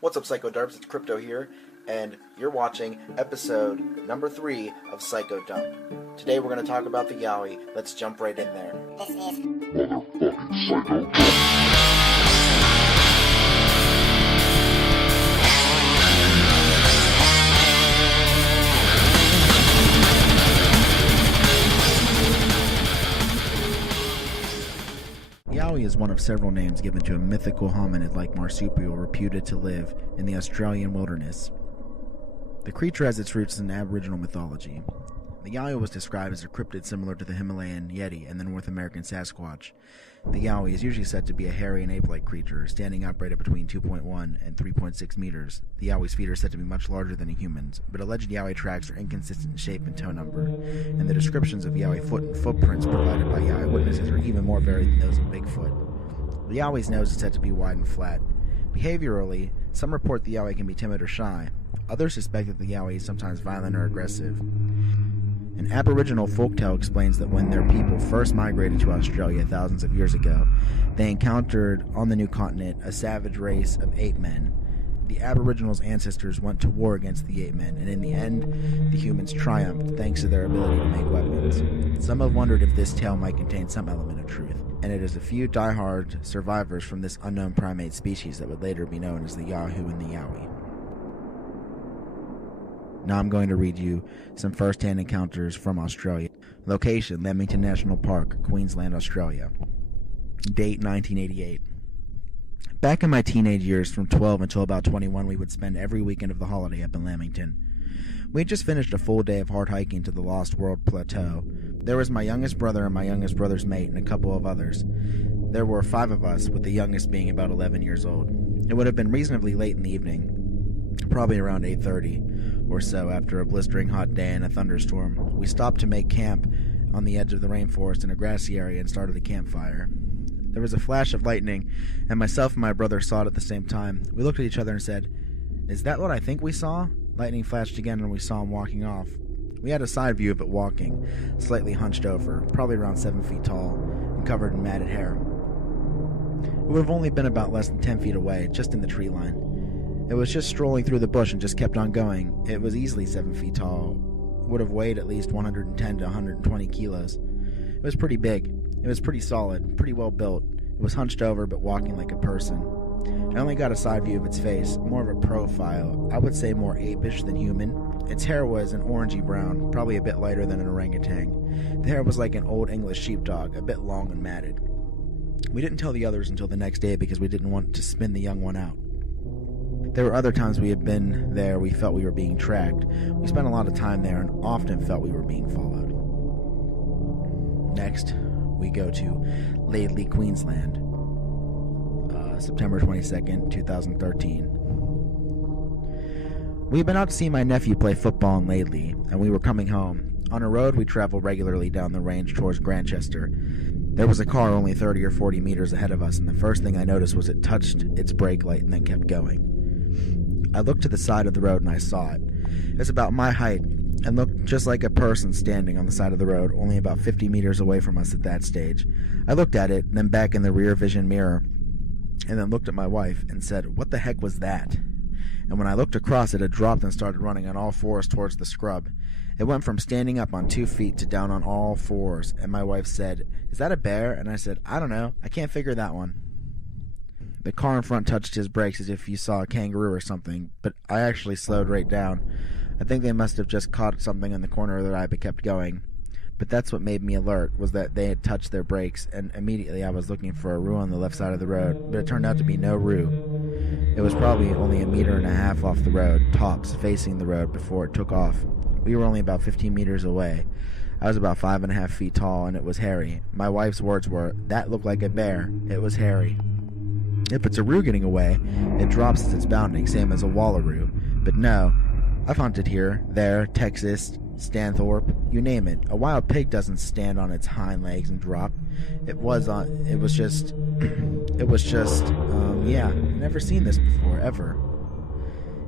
What's up, Saikodumps? It's Crypto here, and you're watching episode number 3 of Saikodump. Today we're going to talk about the Yowie. Let's jump right in there. This is Motherfucking Saikodump. Yowie is one of several names given to a mythical hominid-like marsupial reputed to live in the Australian wilderness. The creature has its roots in Aboriginal mythology. The Yowie was described as a cryptid similar to the Himalayan Yeti and the North American Sasquatch. The Yowie is usually said to be a hairy and ape-like creature, standing upright at between 2.1 and 3.6 meters. The Yowie's feet are said to be much larger than a human's, but alleged Yowie tracks are inconsistent in shape and toe number, and the descriptions of Yowie foot and footprints provided by Yowie witnesses are even more varied than those of Bigfoot. The Yowie's nose is said to be wide and flat. Behaviorally, some report the Yowie can be timid or shy. Others suspect that the Yowie is sometimes violent or aggressive. An Aboriginal folktale explains that when their people first migrated to Australia thousands of years ago, they encountered on the new continent a savage race of ape men. The Aboriginals' ancestors went to war against the ape men, and in the end, the humans triumphed thanks to their ability to make weapons. Some have wondered if this tale might contain some element of truth, and it is a few die-hard survivors from this unknown primate species that would later be known as the Yahoo and the Yowie. Now I'm going to read you some first-hand encounters from Australia. Location, Leamington National Park, Queensland, Australia. Date, 1988. Back in my teenage years, from 12 until about 21, we would spend every weekend of the holiday up in Leamington. We had just finished a full day of hard hiking to the Lost World Plateau. There was my youngest brother and my youngest brother's mate and a couple of others. There were 5 of us, with the youngest being about 11 years old. It would have been reasonably late in the evening, probably around 8:30 or so, after a blistering hot day and a thunderstorm. We stopped to make camp on the edge of the rainforest in a grassy area and started a campfire. There was a flash of lightning, and myself and my brother saw it at the same time. We looked at each other and said, "Is that what I think we saw?" Lightning flashed again and we saw him walking off. We had a side view of it walking, slightly hunched over, probably around 7 feet tall, and covered in matted hair. It would have only been about less than 10 feet away, just in the tree line. It was just strolling through the bush and just kept on going. It was easily 7 feet tall. It would have weighed at least 110 to 120 kilos. It was pretty big. It was pretty solid, pretty well built. It was hunched over but walking like a person. I only got a side view of its face, more of a profile. I would say more apish than human. Its hair was an orangey brown, probably a bit lighter than an orangutan. The hair was like an old English sheepdog, a bit long and matted. We didn't tell the others until the next day because we didn't want to spin the young one out. There were other times we had been there we felt we were being tracked. We spent a lot of time there and often felt we were being followed. Next, we go to Laidley, Queensland, September 22nd, 2013. We had been out to see my nephew play football in Laidley, and we were coming home. On a road we traveled regularly down the range towards Grantchester. There was a car only 30 or 40 meters ahead of us, and the first thing I noticed was it touched its brake light and then kept going. I looked to the side of the road and I saw it. It was about my height and looked just like a person standing on the side of the road, only about 50 meters away from us at that stage. I looked at it, then back in the rear vision mirror, and then looked at my wife and said, "What the heck was that?" And when I looked across, it had dropped and started running on all fours towards the scrub. It went from standing up on 2 feet to down on all fours, and my wife said, "Is that a bear?" And I said, "I don't know. I can't figure that one." The car in front touched his brakes as if you saw a kangaroo or something, but I actually slowed right down. I think they must have just caught something in the corner of their eye but kept going. But that's what made me alert, was that they had touched their brakes, and immediately I was looking for a roo on the left side of the road, but it turned out to be no roo. It was probably only 1.5 meters off the road, tops, facing the road before it took off. We were only about 15 meters away. I was about 5.5 feet tall, and it was hairy. My wife's words were, "That looked like a bear. It was hairy." If it's a roo getting away, it drops as it's bounding, same as a wallaroo. But no, I've hunted here, there, Texas, Stanthorpe, you name it. A wild pig doesn't stand on its hind legs and drop. Yeah, never seen this before, ever.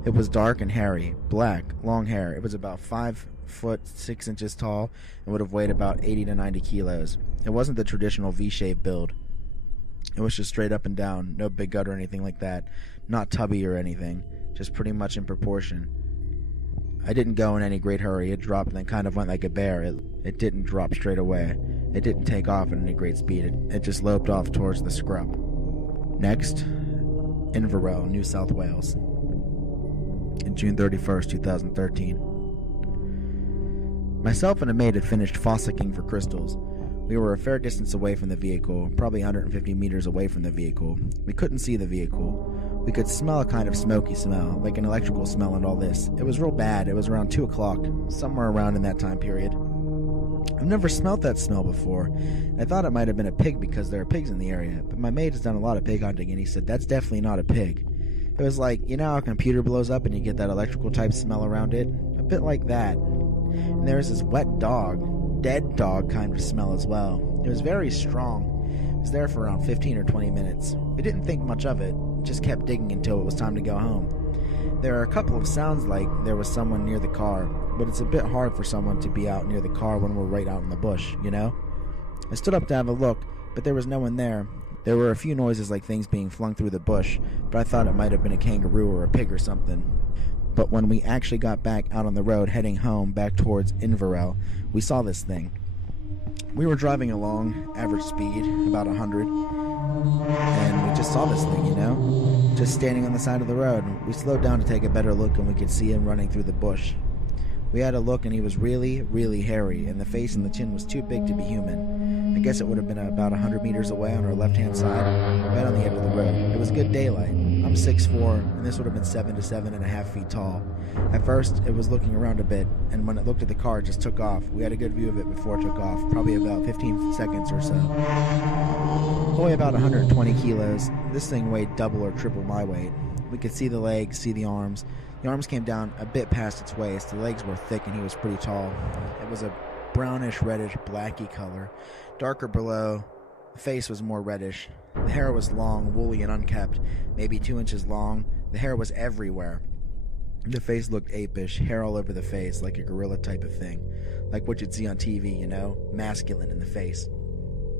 It was dark and hairy, black, long hair. It was about 5 foot 6 inches tall and would have weighed about 80 to 90 kilos. It wasn't the traditional V-shaped build. It was just straight up and down, no big gut or anything like that, not tubby or anything, just pretty much in proportion. I didn't go in any great hurry. It dropped and then kind of went like a bear. It didn't drop straight away. It didn't take off at any great speed. It just loped off towards the scrub. Next, Inverell, New South Wales, June 31st, 2013. Myself and a mate had finished fossicking for crystals. We were a fair distance away from the vehicle, probably 150 meters away from the vehicle. We couldn't see the vehicle. We could smell a kind of smoky smell, like an electrical smell and all this. It was real bad. It was around 2 o'clock, somewhere around in that time period. I've never smelt that smell before. I thought it might have been a pig because there are pigs in the area, but my mate has done a lot of pig hunting, and he said, that's definitely not a pig. It was like, you know how a computer blows up and you get that electrical type smell around it? A bit like that. And there was this wet dog, dead dog kind of smell as well. It was very strong. It was there for around 15 or 20 minutes. We didn't think much of it, just kept digging until it was time to go home. There are a couple of sounds like there was someone near the car, but it's a bit hard for someone to be out near the car when we're right out in the bush, you know? I stood up to have a look, but there was no one there. There were a few noises like things being flung through the bush, but I thought it might have been a kangaroo or a pig or something. But when we actually got back out on the road heading home back towards Inverell, we saw this thing. We were driving along, average speed, about 100, and we just saw this thing, you know? Just standing on the side of the road. We slowed down to take a better look and we could see him running through the bush. We had a look and he was really, really hairy, and the face and the chin was too big to be human. I guess it would have been about 100 meters away on our left-hand side, right on the edge of the road. It was good daylight. I'm 6'4", and this would have been 7 to 7.5 feet tall. At first, it was looking around a bit, and when it looked at the car, it just took off. We had a good view of it before it took off, probably about 15 seconds or so. Only about 120 kilos. This thing weighed double or triple my weight. We could see the legs, see the arms. The arms came down a bit past its waist. The legs were thick, and he was pretty tall. It was a brownish, reddish, blacky color. Darker below. The face was more reddish. The hair was long, woolly, and unkempt, maybe 2 inches long. The hair was everywhere. The face looked apish, hair all over the face, like a gorilla type of thing. Like what you'd see on TV, you know? Masculine in the face.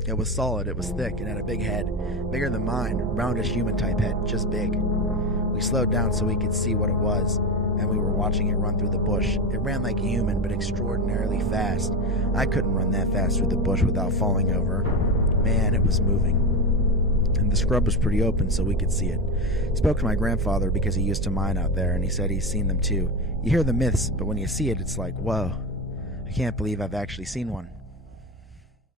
It was solid, it was thick, and had a big head. Bigger than mine, roundish human type head, just big. We slowed down so we could see what it was, and we were watching it run through the bush. It ran like a human, but extraordinarily fast. I couldn't run that fast through the bush without falling over. Man, it was moving. And the scrub was pretty open so we could see it. Spoke to my grandfather because he used to mine out there, and he said he's seen them too. You hear the myths, but when you see it, it's like, whoa, I can't believe I've actually seen one.